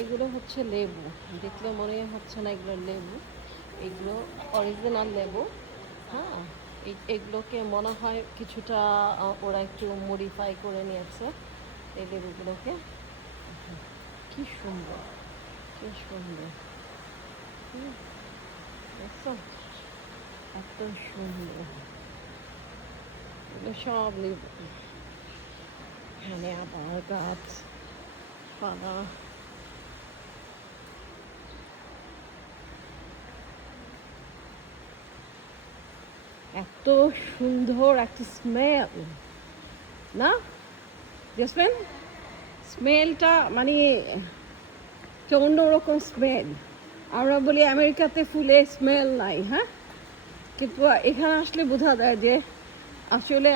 এগুলো হচ্ছে লেবু, দেখলে মনে হচ্ছে না এগুলো লেবু, এগুলো অরিজিনাল লেবু। হ্যাঁ, এগুলোকে মনে হয় কিছুটা ওরা একটু মডিফাই করে নিয়েছে এই লেবুগুলোকে। কি সুন্দর, কি সুন্দর। হুম, দেখছো? এত সুন্দর, এগুলো সব লেবু। এখানে আবার গাছ পালা। এত সুন্দর একটা স্মেল, না জেসমিন? স্মেলটা মানে একটা অন্যরকম স্মেল। আমরা বলি আমেরিকাতে ফুলে স্মেল নাই, হ্যাঁ, কিন্তু এখানে আসলে বোঝা যায় যে আসলে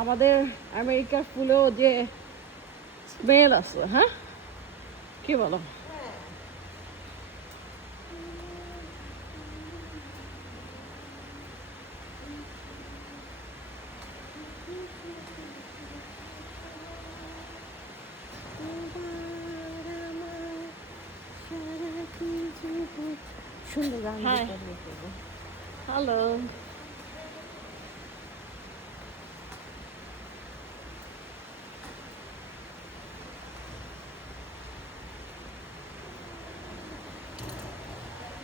আমাদের আমেরিকার ফুলেও যে স্মেল আছে, হ্যাঁ, কি বলো? সুন্দর গান। হ্যালো।